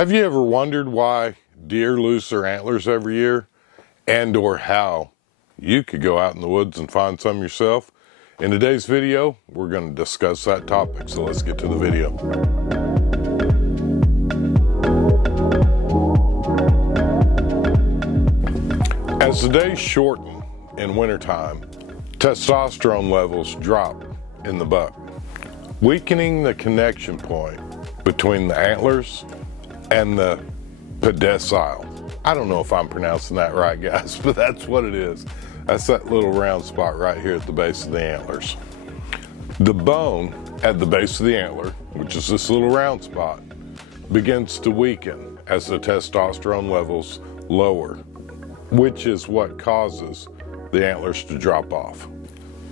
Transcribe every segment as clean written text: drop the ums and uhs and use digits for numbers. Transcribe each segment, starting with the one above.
Have you ever wondered why deer lose their antlers every year, and or how you could go out in the woods and find some yourself? In today's video, we're going to discuss that topic, so let's get to the video. As the days shorten in wintertime, testosterone levels drop in the buck, weakening the connection point between the antlers and the pedicel. I don't know if I'm pronouncing that right, guys, but that's what it is. That's that little round spot right here at the base of the antlers. The bone at the base of the antler, which is this little round spot, begins to weaken as the testosterone levels lower, which is what causes the antlers to drop off.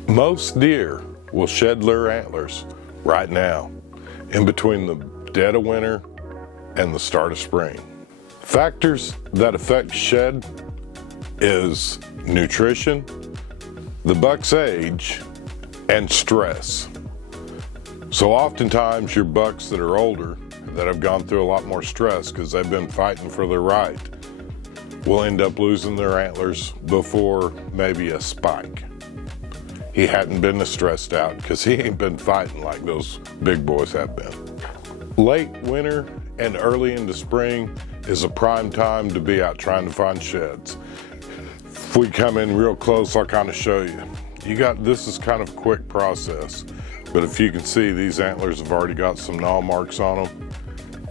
Most deer will shed their antlers right now, in between the dead of winter and the start of spring. Factors that affect shed is nutrition, the buck's age, and stress. So oftentimes your bucks that are older, that have gone through a lot more stress because they've been fighting for their right, will end up losing their antlers before maybe a spike. He hadn't been as stressed out because he ain't been fighting like those big boys have been. Late winter and early into spring is a prime time to be out trying to find sheds. If we come in real close, I'll kind of show you. This is kind of a quick process, but if you can see, these antlers have already got some gnaw marks on them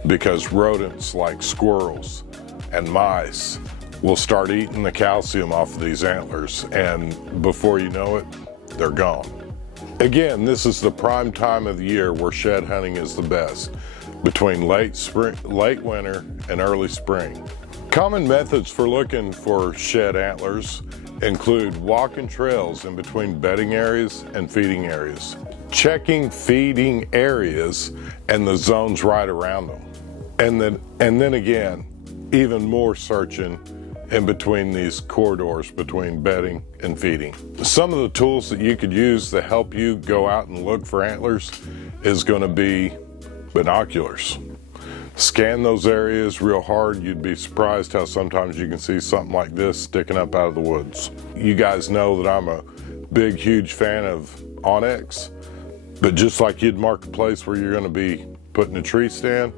because rodents like squirrels and mice will start eating the calcium off of these antlers, and before you know it, they're gone. Again, this is the prime time of the year where shed hunting is the best, between late winter and early spring. Common methods for looking for shed antlers include walking trails in between bedding areas and feeding areas, checking feeding areas and the zones right around them, and then again, even more searching in between these corridors between bedding and feeding. Some of the tools that you could use to help you go out and look for antlers is going to be binoculars. Scan those areas real hard. You'd be surprised how sometimes you can see something like this sticking up out of the woods. You guys know that I'm a big, huge fan of onyx, but just like you'd mark a place where you're going to be putting a tree stand,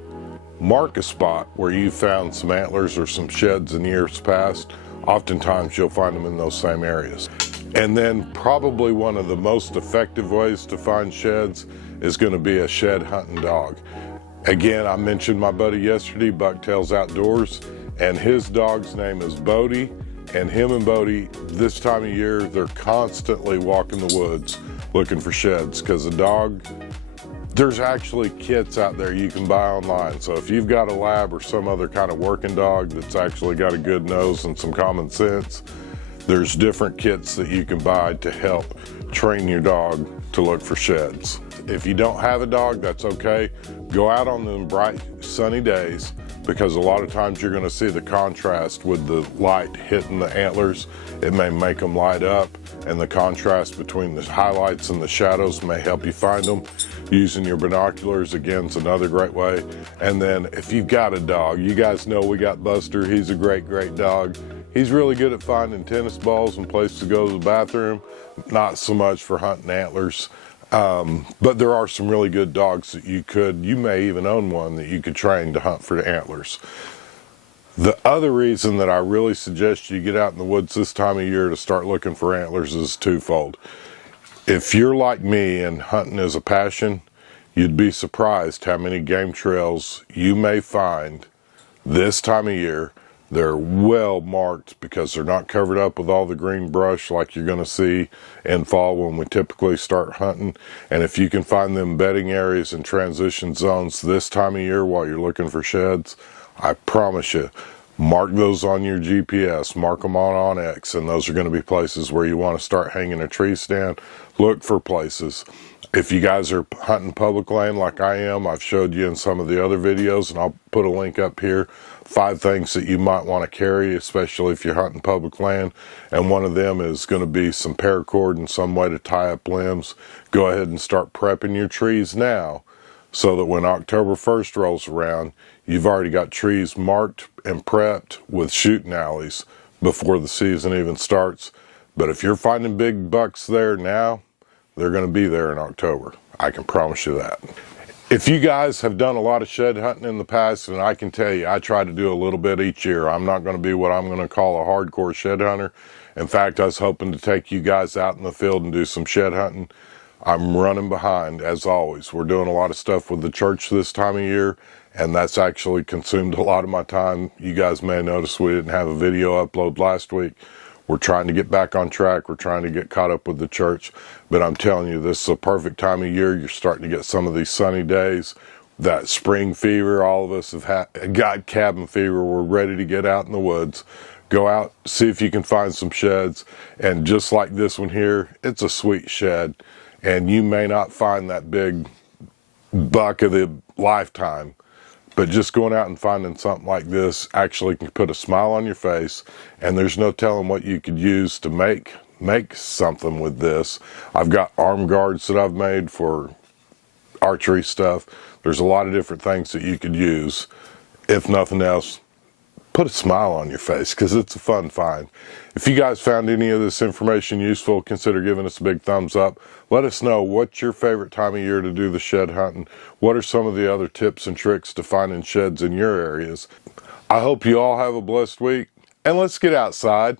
mark a spot where you found some antlers or some sheds in years past. Oftentimes you'll find them in those same areas. And then probably one of the most effective ways to find sheds is going to be a shed hunting dog. Again, I mentioned my buddy yesterday, Bucktails Outdoors, and his dog's name is Bodie, and him and Bodie, this time of year, they're constantly walking the woods looking for sheds, because a dog, there's actually kits out there you can buy online. So if you've got a lab or some other kind of working dog that's actually got a good nose and some common sense, there's different kits that you can buy to help train your dog to look for sheds. If you don't have a dog, that's okay. Go out on them bright, sunny days, because a lot of times you're going to see the contrast with the light hitting the antlers. It may make them light up, and the contrast between the highlights and the shadows may help you find them. Using your binoculars, again, is another great way. And then if you've got a dog, you guys know we got Buster. He's a great, great dog. He's really good at finding tennis balls and places to go to the bathroom, not so much for hunting antlers. But there are some really good dogs that you may even own one that you could train to hunt for the antlers. The other reason that I really suggest you get out in the woods this time of year to start looking for antlers is twofold. If you're like me and hunting is a passion, you'd be surprised how many game trails you may find this time of year. They're well marked because they're not covered up with all the green brush like you're going to see in fall when we typically start hunting. And if you can find them bedding areas and transition zones this time of year while you're looking for sheds, I promise you, mark those on your GPS, mark them on onyx, and those are going to be places where you want to start hanging a tree stand. Look for places. If you guys are hunting public land like I am, I've showed you in some of the other videos, and I'll put a link up here, 5 things that you might want to carry, especially if you're hunting public land. And one of them is going to be some paracord and some way to tie up limbs. Go ahead and start prepping your trees now so that when October 1st rolls around, you've already got trees marked and prepped with shooting alleys before the season even starts. But if you're finding big bucks there now, they're going to be there in October. I can promise you that. If you guys have done a lot of shed hunting in the past, and I can tell you, I try to do a little bit each year. I'm not going to be what I'm going to call a hardcore shed hunter. In fact, I was hoping to take you guys out in the field and do some shed hunting. I'm running behind, as always. We're doing a lot of stuff with the church this time of year, and that's actually consumed a lot of my time. You guys may notice we didn't have a video upload last week. We're trying to get back on track. We're trying to get caught up with the church. But I'm telling you, this is a perfect time of year. You're starting to get some of these sunny days, that spring fever. All of us have got cabin fever. We're ready to get out in the woods. Go out, see if you can find some sheds. And just like this one here, it's a sweet shed. And you may not find that big buck of the lifetime, but just going out and finding something like this actually can put a smile on your face, and there's no telling what you could use to make something with this. I've got arm guards that I've made for archery stuff. There's a lot of different things that you could use. If nothing else, put a smile on your face, because it's a fun find. If you guys found any of this information useful, consider giving us a big thumbs up. Let us know what's your favorite time of year to do the shed hunting. What are some of the other tips and tricks to finding sheds in your areas? I hope you all have a blessed week, and let's get outside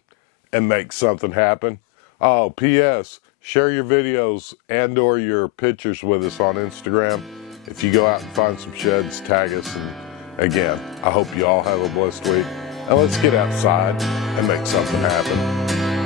and make something happen. Oh, P.S. Share your videos and or your pictures with us on Instagram. If you go out and find some sheds, tag us. And again, I hope you all have a blessed week, and let's get outside and make something happen.